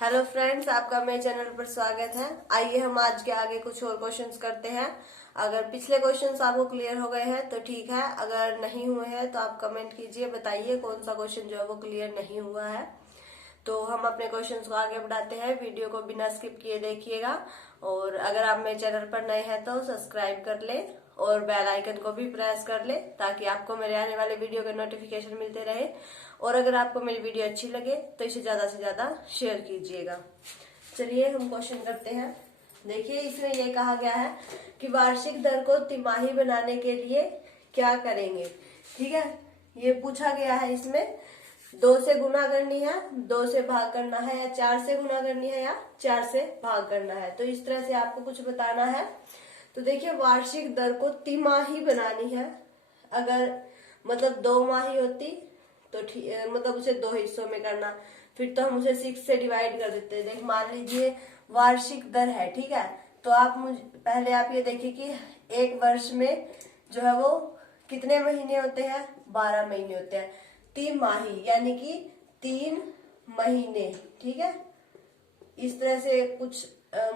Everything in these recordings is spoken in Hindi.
हेलो फ्रेंड्स, आपका मेरे चैनल पर स्वागत है। आइए हम आज के आगे कुछ और क्वेश्चंस करते हैं। अगर पिछले क्वेश्चंस आपको क्लियर हो गए हैं तो ठीक है, अगर नहीं हुए हैं तो आप कमेंट कीजिए, बताइए कौन सा क्वेश्चन जो है वो क्लियर नहीं हुआ है। तो हम अपने क्वेश्चंस को आगे बढ़ाते हैं। वीडियो को बिना स्किप किए देखिएगा और अगर आप मेरे चैनल पर नए हैं तो सब्सक्राइब कर ले और बेल आइकन को भी प्रेस कर ले ताकि आपको मेरे आने वाले वीडियो के नोटिफिकेशन मिलते रहे। और अगर आपको मेरी वीडियो अच्छी लगे तो इसे ज्यादा से ज्यादा शेयर कीजिएगा। चलिए हम क्वेश्चन करते हैं। देखिए, इसमें ये कहा गया है कि वार्षिक दर को तिमाही बनाने के लिए क्या करेंगे। ठीक है, ये पूछा गया है। इसमें 2 से गुना करनी है, 2 से भाग करना है, या 4 से गुना करनी है, या 4 से भाग करना है। तो इस तरह से आपको कुछ बताना है। तो देखिए, वार्षिक दर को तिमाही बनानी है। अगर मतलब 2 माही होती तो मतलब उसे 2 हिस्सों में करना, फिर तो हम उसे 6 से डिवाइड कर देते हैं। देख, मान लीजिए वार्षिक दर है, ठीक है, तो आप पहले आप ये देखिए कि एक वर्ष में जो है वो कितने महीने होते हैं, 12 महीने होते हैं। तिमाही यानी कि 3 महीने, ठीक है। इस तरह से कुछ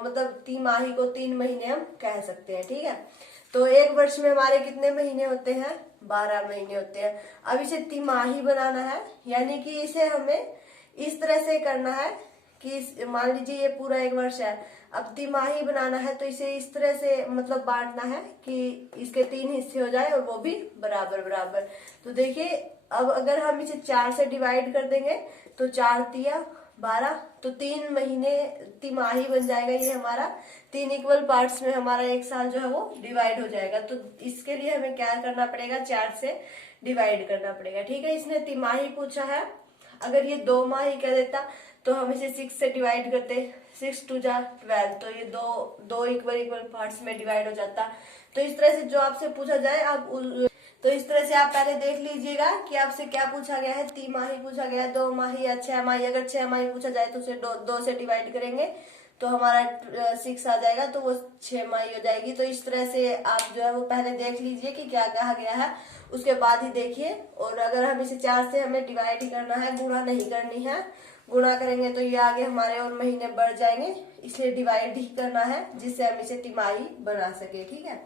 मतलब तिमाही को 3 महीने हम कह सकते हैं, ठीक है। तो एक वर्ष में हमारे कितने महीने होते हैं, 12 महीने होते हैं। अब इसे तिमाही बनाना है, यानी कि इसे हमें इस तरह से करना है कि मान लीजिए ये पूरा एक वर्ष है, अब तिमाही बनाना है तो इसे इस तरह से मतलब बांटना है कि इसके 3 हिस्से हो जाए और वो भी बराबर बराबर। तो देखिए, अब अगर हम इसे 4 से डिवाइड कर देंगे तो 4 तिया 12, तो 3 महीने तिमाही बन जाएगा ये हमारा। 3 इक्वल पार्ट्स में हमारा एक साल जो है वो डिवाइड हो जाएगा। तो इसके लिए हमें क्या करना पड़ेगा, 4 से डिवाइड करना पड़ेगा, ठीक है। इसने तिमाही पूछा है। अगर ये 2 माही कह देता तो हम इसे 6 से डिवाइड करते, 6 2 जा 12, तो ये दो इक्वल पार्ट्स में डिवाइड हो जाता। तो इस तरह से जो आपसे पूछा जाए आप तो इस तरह से आप पहले देख लीजिएगा कि आपसे क्या पूछा गया है। तिमाही पूछा गया है, 2 माही या 6 माही। अगर 6 माही पूछा जाए तो उसे 2 से डिवाइड करेंगे तो हमारा 6 आ जाएगा, तो वो 6 माही हो जाएगी। तो इस तरह से आप जो है वो पहले देख लीजिए कि क्या कहा गया है, उसके बाद ही देखिए। और अगर हम इसे 4 से हमें डिवाइड ही करना है, गुणा नहीं करनी है। गुणा करेंगे तो ये आगे हमारे और महीने बढ़ जाएंगे, इसलिए डिवाइड ही करना है जिससे हम इसे तिमाही बना सके, ठीक है।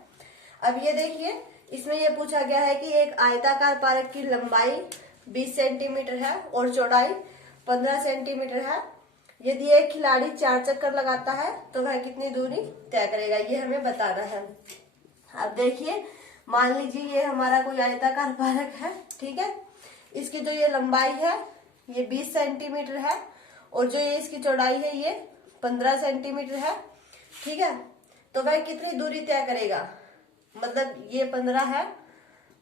अब ये देखिए, इसमें ये पूछा गया है कि एक आयताकार पारक की लंबाई 20 सेंटीमीटर है और चौड़ाई 15 सेंटीमीटर है। यदि एक खिलाड़ी 4 चक्कर लगाता है तो वह कितनी दूरी तय करेगा, ये हमें बताना है। अब देखिए, मान लीजिए ये हमारा कोई आयताकार पारक है, ठीक है। इसकी जो ये लंबाई है ये 20 सेंटीमीटर है और जो ये इसकी चौड़ाई है ये 15 सेंटीमीटर है, ठीक है। तो वह कितनी दूरी तय करेगा, मतलब ये 15 है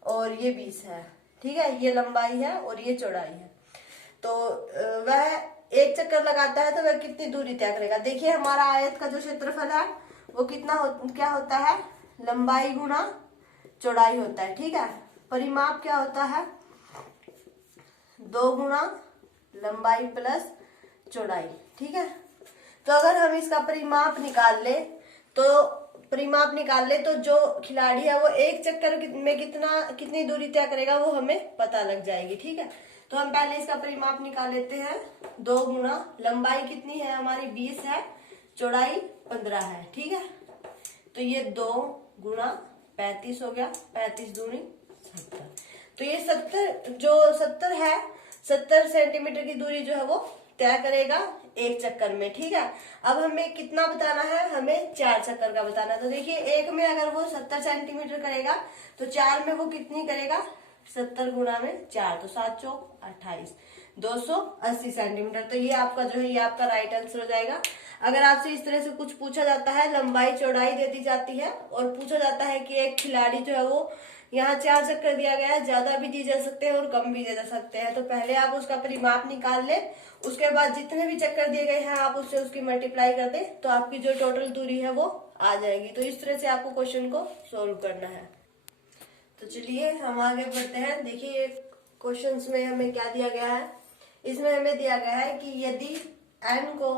और ये 20 है, ठीक है। ये लंबाई है और ये चौड़ाई है। तो वह एक चक्कर लगाता है तो वह कितनी दूरी तय करेगा। देखिए, हमारा आयत का जो क्षेत्रफल है वो क्या होता है, लंबाई गुना चौड़ाई होता है, ठीक है। परिमाप क्या होता है, 2 गुना लंबाई प्लस चौड़ाई, ठीक है। तो अगर हम इसका परिमाप निकाल ले तो जो खिलाड़ी है वो एक चक्कर में कितनी दूरी तय करेगा वो हमें पता लग जाएगी, ठीक है। तो हम पहले इसका परिमाप निकाल लेते हैं। 2 गुना लंबाई कितनी है हमारी, 20 है, चौड़ाई 15 है, ठीक है। तो ये 2 गुना 35 हो गया, 35 दूनी 70। तो ये 70 है, 70 सेंटीमीटर की दूरी जो है वो तय करेगा एक चक्कर में, ठीक है। अब हमें कितना बताना है, हमें 4 चक्कर का बताना है। तो देखिए, एक में अगर वो 70 सेंटीमीटर करेगा तो 4 में वो कितनी करेगा, 70 गुना में 4, तो 7 चौक 28, 280 सेंटीमीटर। तो ये आपका जो है ये आपका राइट आंसर हो जाएगा। अगर आपसे इस तरह से कुछ पूछा जाता है, लंबाई चौड़ाई दे दी जाती है और पूछा जाता है कि एक खिलाड़ी जो है वो यहाँ 4 चक्कर दिया गया है, ज्यादा भी दिए जा सकते हैं और कम भी दे जा सकते हैं, तो पहले आप उसका परिमाप निकाल ले। उसके बाद जितने भी चक्कर दिए गए हैं आप उससे उसकी मल्टीप्लाई कर दे तो आपकी जो टोटल दूरी है वो आ जाएगी। तो इस तरह से आपको क्वेश्चन को सोल्व करना है। तो चलिए हम आगे बढ़ते हैं। देखिए, क्वेश्चंस में हमें क्या दिया गया है। इसमें हमें दिया गया है कि यदि n को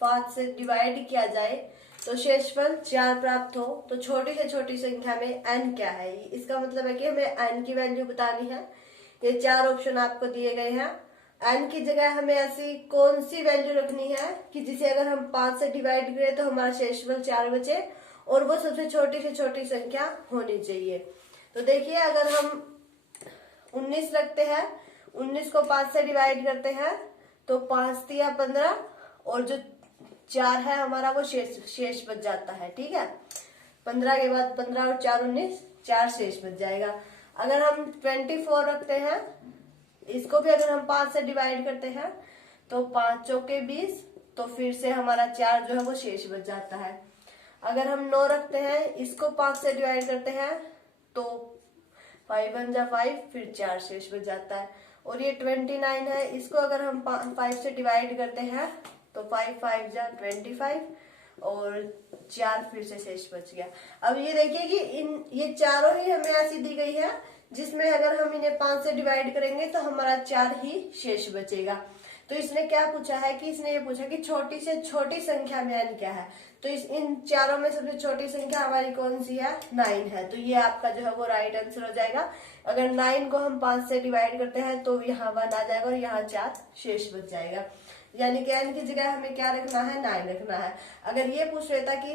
5 से डिवाइड किया जाए तो शेषफल 4 प्राप्त हो तो छोटी से छोटी संख्या में n क्या है। इसका मतलब है कि हमें n की वैल्यू बतानी है। ये 4 ऑप्शन आपको दिए गए हैं। n की जगह हमें ऐसी कौन सी वैल्यू रखनी है कि जिसे अगर हम 5 से डिवाइड करें तो हमारा शेषफल 4 बचे, और वो सबसे छोटी से छोटी संख्या होनी चाहिए। तो देखिए अगर हम 19 रखते हैं, 19 को 5 से डिवाइड करते हैं तो 5 तिया 15, और जो 4 है हमारा वो शेष बच जाता है। ठीक है, 15 के बाद 15 और 4 19, 4 शेष बच जाएगा। अगर हम 24 रखते हैं, इसको भी अगर हम 5 से डिवाइड करते हैं तो 5 चौके 20, तो फिर से हमारा 4 जो है वो शेष बच जाता है। अगर हम 9 रखते हैं, इसको 5 से डिवाइड करते हैं तो 5 1 जा 5, फिर 4 शेष बच जाता है। और ये 29 है, इसको अगर हम 5 से डिवाइड करते हैं तो 5 5 जा 25, और 4 फिर से शेष बच गया। अब ये देखिए कि ये चारों ही हमें ऐसी दी गई है जिसमें अगर हम इन्हें 5 से डिवाइड करेंगे तो हमारा 4 ही शेष बचेगा। तो इसने क्या पूछा है कि इसने ये पूछा कि छोटी से छोटी संख्या में n क्या है। तो इन चारों में सबसे छोटी संख्या हमारी कौन सी है, 9 है। तो ये आपका जो है वो राइट आंसर हो जाएगा। अगर 9 को हम 5 से डिवाइड करते हैं तो यहाँ 1 आ जाएगा और यहाँ 4 शेष बच जाएगा। यानी कि n की जगह हमें क्या रखना है, 9 रखना है। अगर ये पूछ लेता कि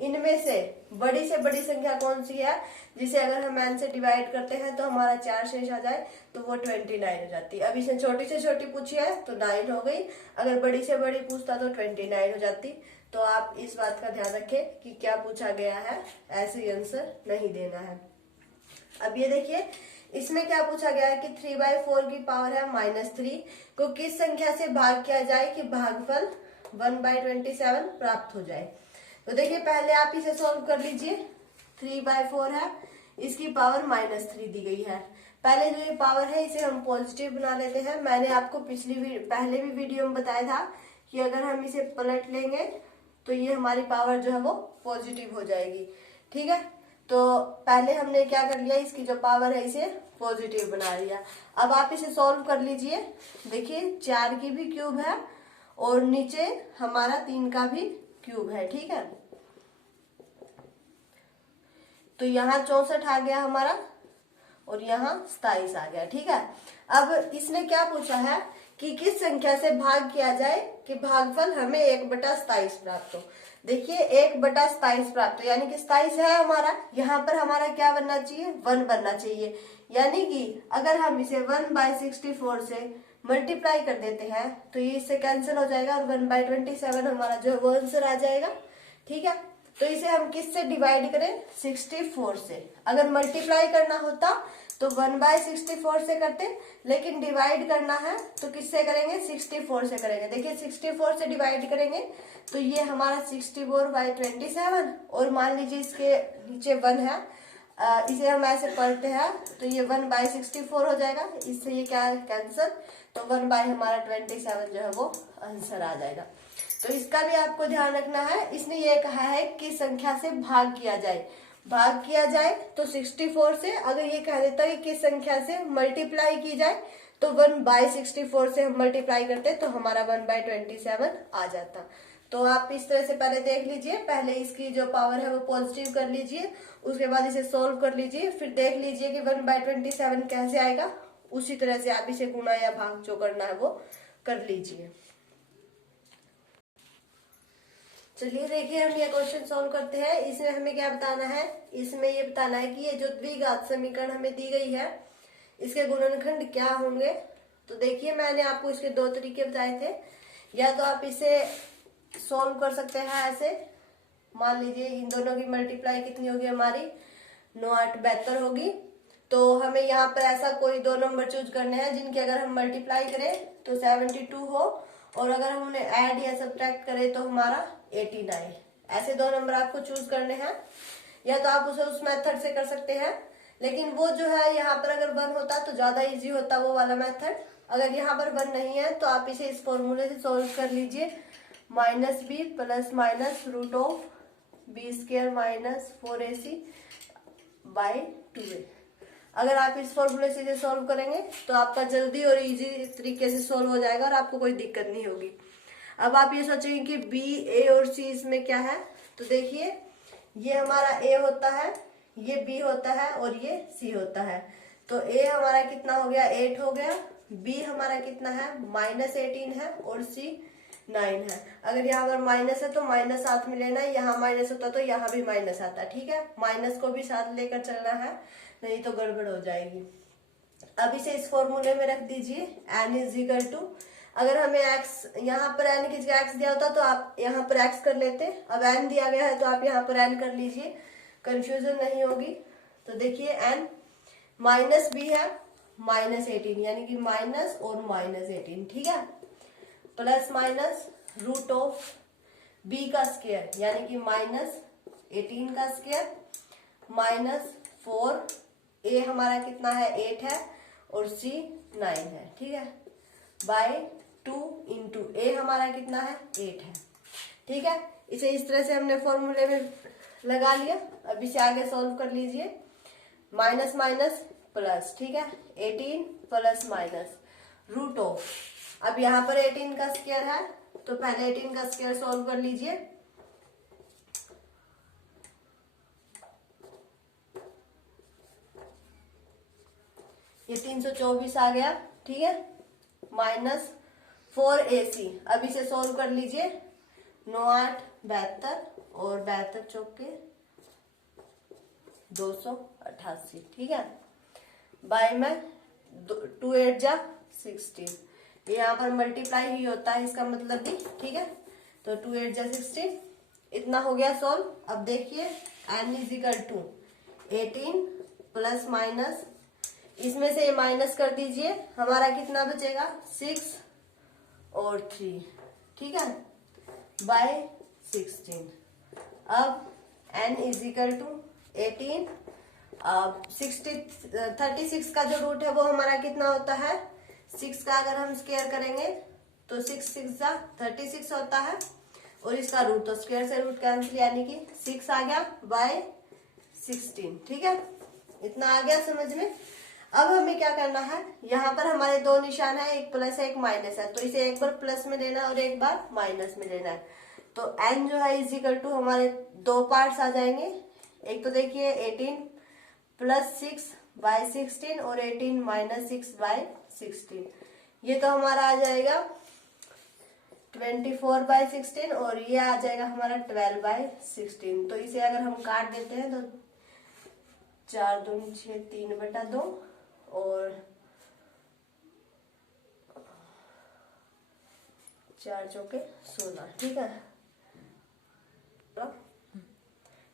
इनमें से बड़ी संख्या कौन सी है जिसे अगर हम n से डिवाइड करते हैं तो हमारा 4 शेष आ जाए, तो वो 29 हो जाती। अब इसने छोटी से छोटी पूछी है तो 9 हो गई, अगर बड़ी से बड़ी पूछता तो 29 हो जाती। तो आप इस बात का ध्यान रखें कि क्या पूछा गया है, ऐसे ही आंसर नहीं देना है। अब ये देखिए इसमें क्या पूछा गया है कि 3/4 की पावर है -3 को किस संख्या से भाग किया जाए कि भागफल 1/27 प्राप्त हो जाए। तो देखिए पहले आप इसे सॉल्व कर लीजिए। 3/4 है, इसकी पावर -3 दी गई है। पहले जो ये पावर है इसे हम पॉजिटिव बना लेते हैं। मैंने आपको पहले भी वीडियो में बताया था कि अगर हम इसे पलट लेंगे तो ये हमारी पावर जो है वो पॉजिटिव हो जाएगी। ठीक है, तो पहले हमने क्या कर लिया, इसकी जो पावर है इसे पॉजिटिव बना लिया। अब आप इसे सॉल्व कर लीजिए। देखिए 4 की भी क्यूब है और नीचे हमारा 3 का भी क्यूब है। ठीक है, तो यहाँ 64 आ गया हमारा और यहाँ 27 आ गया। ठीक है, अब इसने क्या पूछा है कि किस संख्या से भाग किया जाए कि भागफल हमें 1/27 प्राप्त हो। देखिए 1/27 प्राप्त हो यानी कि 27 है हमारा, यहाँ पर हमारा क्या बनना चाहिए, 1 बनना चाहिए। यानी कि अगर हम इसे 1/64 से मल्टीप्लाई कर देते हैं तो ये इससे कैंसिल हो जाएगा और 1/27 हमारा जो है वो आंसर आ जाएगा। ठीक है, तो इसे हम किस से डिवाइड करें, 64 से। अगर मल्टीप्लाई करना होता तो 1/64 से करते, लेकिन डिवाइड करना है तो किससे करेंगे, 64 से करेंगे। देखिए 64 से डिवाइड करेंगे तो ये हमारा 64/27, और मान लीजिए इसके नीचे 1 है, इसे हम ऐसे पढ़ते हैं तो ये 1/64 हो जाएगा। इससे ये क्या है, कैंसिल, तो 1/ हमारा 27 जो है वो आंसर आ जाएगा। तो इसका भी आपको ध्यान रखना है। इसने ये कहा है कि संख्या से भाग किया जाए, भाग किया जाए तो 64 से। अगर ये कह देता है कि किस संख्या से मल्टीप्लाई की जाए तो 1/64 से हम मल्टीप्लाई करते तो हमारा 1/27 आ जाता। तो आप इस तरह से पहले देख लीजिए, पहले इसकी जो पावर है वो पॉजिटिव कर लीजिए, उसके बाद इसे सोल्व कर लीजिए, फिर देख लीजिए कि 1/27 कैसे आएगा। उसी तरह से आप इसे गुणा या भाग जो करना है वो कर लीजिए। चलिए देखिए हम ये क्वेश्चन सॉल्व करते हैं। इसमें हमें क्या बताना है, इसमें ये बताना है कि ये जो द्विघात समीकरण हमें दी गई है इसके गुणनखंड क्या होंगे। तो देखिए मैंने आपको इसके 2 तरीके बताए थे। या तो आप इसे सॉल्व कर सकते हैं ऐसे, मान लीजिए इन दोनों की मल्टीप्लाई कितनी होगी हमारी, 9 8 72 होगी। तो हमें यहाँ पर ऐसा कोई 2 नंबर चूज करने हैं जिनकी अगर हम मल्टीप्लाई करें तो 72 हो, और अगर हम उन्हें ऐड या सब्ट्रैक्ट करें तो हमारा 89। ऐसे 2 नंबर आपको चूज करने हैं। या तो आप उसे उस मेथड से कर सकते हैं, लेकिन वो जो है यहाँ पर अगर 1 होता तो ज्यादा इजी होता वो वाला मेथड। अगर यहाँ पर 1 नहीं है तो आप इसे इस फॉर्मूले से सोल्व कर लीजिए, -b + (√b² - 4ac/2a। अगर आप इस फॉर्मूले से इसे सोल्व करेंगे तो आपका जल्दी और इजी तरीके से सोल्व हो जाएगा और आपको कोई दिक्कत नहीं होगी। अब आप ये सोचेंगे कि B, A और C इसमें क्या है। तो देखिए ये हमारा A होता है, ये B होता है और ये C होता है। तो A हमारा कितना हो गया, 8 हो गया, बी हमारा कितना है, -18 है और सी 9 है। अगर यहाँ पर माइनस है तो माइनस साथ में लेना है, यहाँ माइनस होता तो यहाँ भी माइनस आता। ठीक है, माइनस को भी साथ लेकर चलना है, नहीं तो गड़बड़ हो जाएगी। अब इसे इस फॉर्मूले में रख दीजिए, n इज इक्वल टू, अगर हमें x यहाँ पर n की जगह x दिया होता तो आप यहाँ पर x कर लेते। अब n दिया गया है तो आप यहाँ पर n कर लीजिए, कंफ्यूजन नहीं होगी। तो देखिए n माइनस b है -18, यानी कि माइनस और -18। ठीक है, plus minus root of b का स्क्वायर यानी कि -18 का स्क्वायर -4, a हमारा कितना है 8 है और c 9 है। ठीक है, बाय 2 इंटू a हमारा कितना है 8 है। ठीक है, इसे इस तरह से हमने फॉर्मूले में लगा लिया। अब इसे आगे सॉल्व कर लीजिए, माइनस माइनस प्लस। ठीक है, 18 प्लस माइनस रूट ऑफ, अब यहाँ पर 18 का स्क्वायर है तो पहले 18 का स्क्वायर सॉल्व कर लीजिए। ये 324 आ गया। ठीक है, -4ac, अब इसे सॉल्व कर लीजिए। 9 8 72 और 72 चौके 288। ठीक है, बाय में 2 8 जा 16, यहाँ पर मल्टीप्लाई ही होता है इसका मतलब भी। ठीक है, तो 2 8 जा 16, इतना हो गया सॉल्व। अब देखिए n is equal to 18 plus minus, इसमें से ये माइनस कर दीजिए, हमारा कितना बचेगा 6 और 3। ठीक है, बाय 16। अब n इज इक्वल टू 18, अब 36 का जो रूट है वो हमारा कितना होता है, 6 का अगर हम स्क्वायर करेंगे तो 6 6 जा 36 होता है, और इसका रूट तो स्क्वायर से रूट कैंसिल, यानी कि 6 आ गया बाय 16। ठीक है, इतना आ गया समझ में। अब हमें क्या करना है, यहाँ पर हमारे दो निशान है, एक प्लस है एक माइनस है, तो इसे एक बार प्लस में लेना है और एक बार माइनस में लेना है। तो n जो है इज इक्वल टू, हमारे दो पार्ट्स आ जाएंगे। एक तो देखिए 18 प्लस 6 बाय 16 और 18 माइनस 6 बाय 16, ये तो हमारा आ जाएगा 24 बाय 16 और ये आ जाएगा हमारा 12 बाय 16। तो इसे अगर हम काट देते हैं तो 4 2 6 3/2 और 4 चौके 16। ठीक है,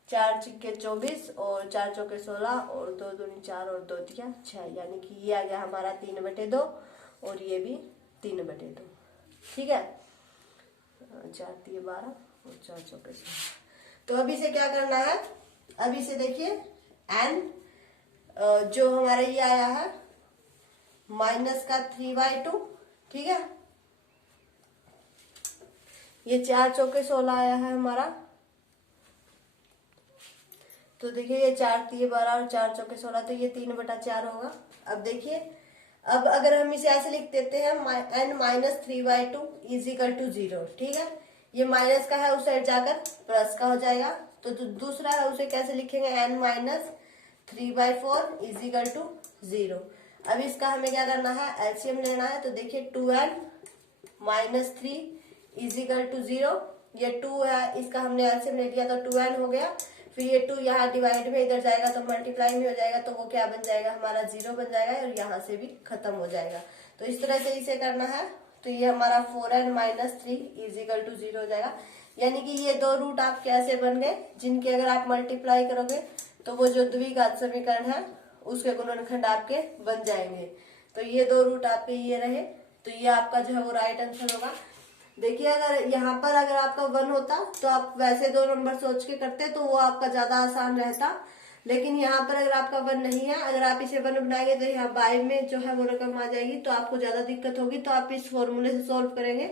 4 छिक्के 24 और 4 चौके 16 और 2 दूनी 4 और 2 दिया 6, यानी कि ये आ गया हमारा 3/2 और ये भी 3/2। ठीक है, 4 3 12 और 4 चौके 16। तो अभी से क्या करना है, अभी से देखिए n जो हमारा ये आया है माइनस का 3/2। ठीक है, ये 4 चौके 16 आया है हमारा, तो देखिए ये 4 3 12 और 4 चौके 16, तो ये 3/4 होगा। अब देखिए, अब अगर हम इसे ऐसे लिख देते हैं n minus 3/2 is equal to 0। ठीक है, ये माइनस का है उस साइड जाकर प्लस का हो जाएगा, तो जो दूसरा है उसे कैसे लिखेंगे, n minus 3/4 is equal to 0। अब इसका हमें क्या करना है, एलसीएम लेना है। तो देखिए 2n minus 3 is equal to 0, ये 2 है, इसका हमने एलसीएम ले लिया तो 2n हो गया। फिर ये 2 यहाँ डिवाइड में इधर जाएगा तो मल्टीप्लाई में हो जाएगा, तो वो क्या बन जाएगा हमारा 0 बन जाएगा और यहाँ से भी खत्म हो जाएगा। तो इस तरह से इसे करना है। तो ये हमारा 4n minus 3 is equal to 0 हो जाएगा, यानी कि ये दो रूट आपके ऐसे बन गए जिनकी अगर आप मल्टीप्लाई करोगे तो वो जो द्विघात समीकरण है उसके गुणनखंड आपके बन जाएंगे। तो ये दो रूट आपके ये रहे, तो ये आपका जो है वो राइट आंसर होगा। देखिए अगर यहाँ पर अगर आपका 1 होता तो आप वैसे दो नंबर सोच के करते तो वो आपका ज्यादा आसान रहता, लेकिन यहाँ पर अगर आपका 1 नहीं है, अगर आप इसे 1 बनाएंगे तो यहाँ बाय में जो है वो रकम आ जाएगी, तो आपको ज्यादा दिक्कत होगी। तो आप इस फॉर्मूले से सॉल्व करेंगे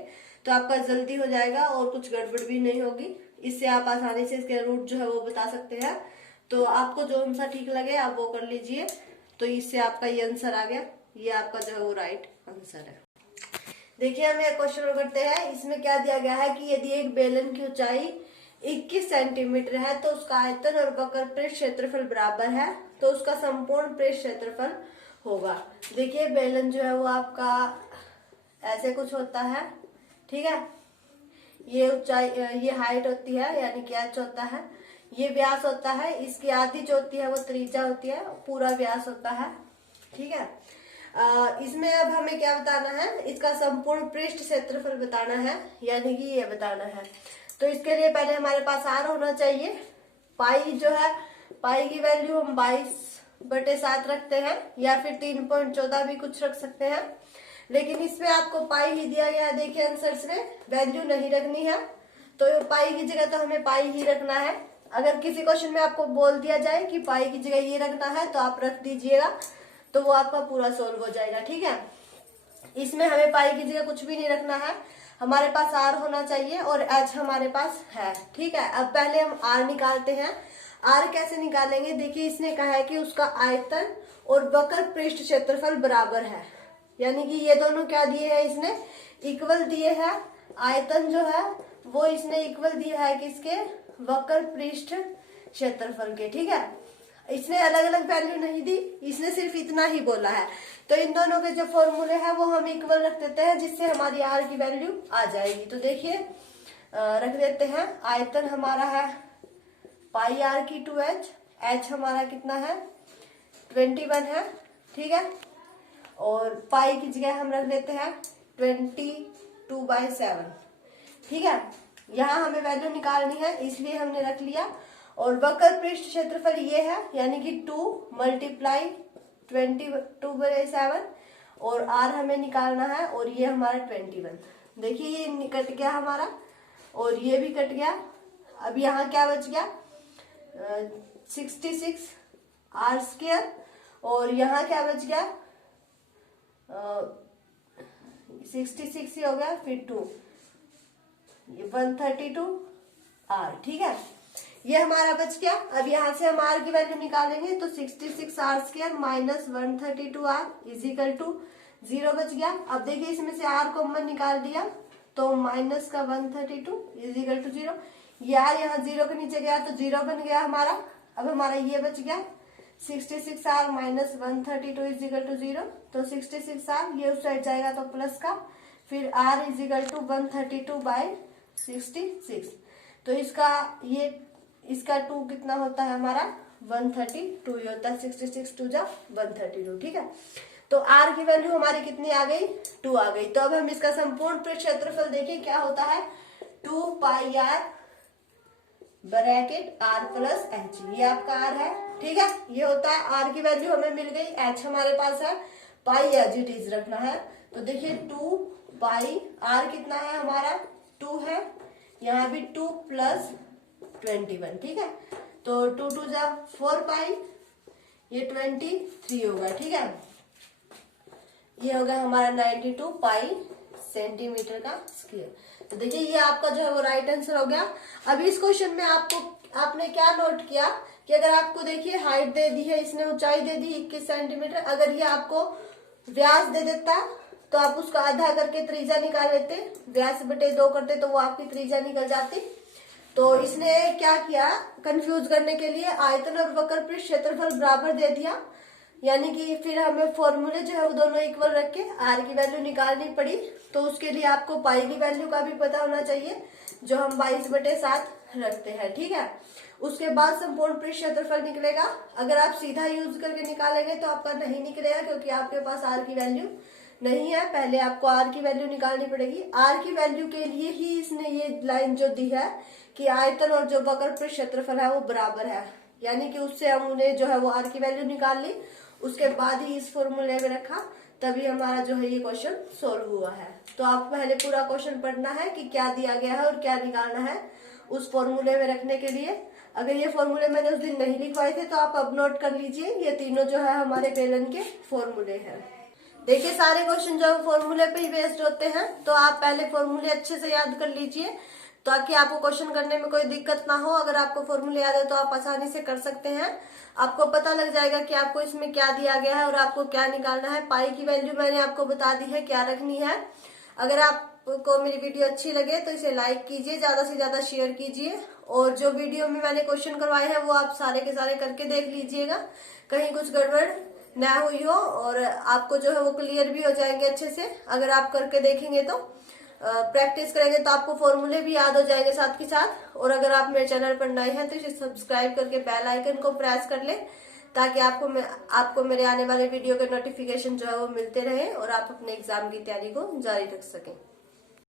तो आपका जल्दी हो जाएगा और कुछ गड़बड़ भी नहीं होगी। इससे आप आसानी से इसके रूट जो है वो बता सकते हैं। तो आपको जो आंसर ठीक लगे आप वो कर लीजिए। तो इससे आपका ये आंसर आ गया, ये आपका जो है वो राइट आंसर है। देखिए हम एक क्वेश्चन करते हैं, इसमें क्या दिया गया है कि यदि एक बेलन की ऊंचाई 21 सेंटीमीटर है तो उसका आयतन और वक्र पृष्ठ क्षेत्रफल बराबर है, तो उसका संपूर्ण पृष्ठ क्षेत्रफल होगा। देखिए बेलन जो है वो आपका ऐसे कुछ होता है, ठीक है। ये ऊंचाई, ये हाइट होती है यानी कि एच होता है, ये व्यास होता है, इसकी आधी जो होती है वो त्रिज्या होती है, पूरा व्यास होता है, ठीक है। इसमें अब हमें क्या बताना है, इसका संपूर्ण पृष्ठ क्षेत्रफल बताना है, यानी कि ये बताना है। तो इसके लिए पहले हमारे पास आर होना चाहिए। पाई जो है, पाई की वैल्यू हम 22/7 रखते हैं, या फिर 3.14 भी कुछ रख सकते हैं, लेकिन इसमें आपको पाई ही दिया गया है। देखिए आंसर्स में वैल्यू नहीं रखनी है, तो पाई की जगह तो हमें पाई ही रखना है। अगर किसी क्वेश्चन में आपको बोल दिया जाए कि पाई की जगह ये रखना है तो आप रख दीजिएगा, तो वो आपका पूरा सोल्व हो जाएगा, ठीक है। इसमें हमें पाई की जगह कुछ भी नहीं रखना है, हमारे पास आर होना चाहिए और एच हमारे पास है, ठीक है। अब पहले हम आर निकालते हैं। आर कैसे निकालेंगे, देखिए इसने कहा है कि उसका आयतन और वक्र पृष्ठ क्षेत्रफल बराबर है, यानी कि ये दोनों क्या दिए हैं, इसने इक्वल दिए हैं। आयतन जो है वो इसने इक्वल दिया है किसके, वक्र पृष्ठ क्षेत्रफल के, ठीक है। इसने अलग अलग वैल्यू नहीं दी, इसने सिर्फ इतना ही बोला है। तो इन दोनों के जो फॉर्मूले हैं वो हम इक्वल रख देते हैं, जिससे हमारी आर की वैल्यू आ जाएगी। तो देखिए रख देते हैं, आयतन हमारा है पाई आर की 2h, एच हमारा कितना है 21 है, ठीक है। और पाई की जगह हम रख लेते हैं 22/7, ठीक है। यहाँ हमें वैल्यू निकालनी है इसलिए हमने रख लिया। और वक्र पृष्ठ क्षेत्रफल ये है, यानी कि 2 × 22/7, और आर हमें निकालना है, और ये हमारा 21। देखिए ये कट गया हमारा, और ये भी कट गया। अब यहाँ क्या बच गया, 66 r², और यहाँ क्या बच गया 66 ही हो गया, फिर 2, 132 r, ठीक है। ये हमारा बच गया। अब यहाँ से हम r की वैल्यू निकालेंगे, तो 66 r² minus 132 r is equal to 0 बच गया। अब देखिए इसमें से r कॉमन निकाल दिया, तो माइनस का 132 इजिकल टू 0। ये r यहाँ 0 के नीचे गया तो 0 बन गया हमारा। अब हमारा ये बच गया 66 r माइनस 132 इजिकल टू 0, तो 66 r ये उस साइड जाएगा तो प्लस का, फिर r इजिकल टू 132/66। तो इसका 2 कितना होता है हमारा 132 ही होता है, 66 2 जा 132, ठीक है। तो r की वैल्यू हमारी कितनी आ गई, 2 आ गई। तो अब हम इसका संपूर्ण पृष्ठ क्षेत्रफल देखिए क्या होता है, 2πr bracket r plus h, ये आपका r है, ठीक है। ये होता है, r की वैल्यू हमें मिल गई, h हमारे पास है, पाई एज इट इज रखना है। तो देखिए 2π, r कितना है हमारा 2 है, यहाँ भी 2 + 21, ठीक है। तो 2 2 जा 4π, ये 23 होगा, ठीक है। ये हो गया हमारा 92 पाई सेंटीमीटर का स्क्वायर। तो देखिए ये आपका जो है वो राइट आंसर हो गया। अभी इस क्वेश्चन में आपने क्या नोट किया कि अगर आपको देखिए हाइट दे दी है, इसने ऊंचाई दे दी 21 सेंटीमीटर, अगर ये आपको व्यास दे देता तो आप उसका आधा करके त्रिज्या निकाल लेते, व्यास बटे 2 करते तो वो आपकी त्रिज्या निकल जाती। तो इसने क्या किया, कंफ्यूज करने के लिए आयतन और वक्र पृष्ठ क्षेत्रफल बराबर दे दिया, यानी कि फिर हमें फॉर्मूले जो है वो दोनों इक्वल रख के आर की वैल्यू निकालनी पड़ी। तो उसके लिए आपको पाई की वैल्यू का भी पता होना चाहिए, जो हम 22/7 रखते हैं, ठीक है। उसके बाद संपूर्ण पृष्ठ क्षेत्रफल निकलेगा। अगर आप सीधा यूज करके निकालेंगे तो आपका नहीं निकलेगा, क्योंकि आपके पास आर की वैल्यू नहीं है। पहले आपको आर की वैल्यू निकालनी पड़ेगी। आर की वैल्यू के लिए ही इसने ये लाइन जो दी है कि आयतन और जो वक्र पृष्ठ क्षेत्रफल है वो बराबर है, यानी कि उससे हमने जो है वो आर की वैल्यू निकाल ली, उसके बाद ही इस फॉर्मूले में रखा, तभी हमारा जो है ये क्वेश्चन सोल्व हुआ है। तो आपको पहले पूरा क्वेश्चन पढ़ना है कि क्या दिया गया है और क्या निकालना है उस फॉर्मूले में रखने के लिए। अगर ये फॉर्मूले मैंने उस दिन नहीं लिखवाए थे तो आप अब नोट कर लीजिए, ये तीनों जो है हमारे बेलन के फॉर्मूले हैं। देखिए सारे क्वेश्चन जो है फॉर्मूले पे ही बेस्ड होते हैं, तो आप पहले फॉर्मूले अच्छे से याद कर लीजिए ताकि आपको क्वेश्चन करने में कोई दिक्कत ना हो। अगर आपको फॉर्मूले याद है तो आप आसानी से कर सकते हैं, आपको पता लग जाएगा कि आपको इसमें क्या दिया गया है और आपको क्या निकालना है। पाई की वैल्यू मैंने आपको बता दी है क्या रखनी है। अगर आपको मेरी वीडियो अच्छी लगे तो इसे लाइक कीजिए, ज्यादा से ज्यादा शेयर कीजिए, और जो वीडियो में मैंने क्वेश्चन करवाए हैं वो आप सारे के सारे करके देख लीजिएगा, कहीं कुछ गड़बड़ ना हुई हो, और आपको जो है वो क्लियर भी हो जाएंगे अच्छे से। अगर आप करके देखेंगे तो प्रैक्टिस करेंगे तो आपको फॉर्मूले भी याद हो जाएंगे साथ के साथ। और अगर आप मेरे चैनल पर नए हैं तो इसे सब्सक्राइब करके बेल आइकन को प्रेस कर ले, ताकि आपको मेरे आने वाले वीडियो के नोटिफिकेशन जो है वो मिलते रहे और आप अपने एग्जाम की तैयारी को जारी रख सकें।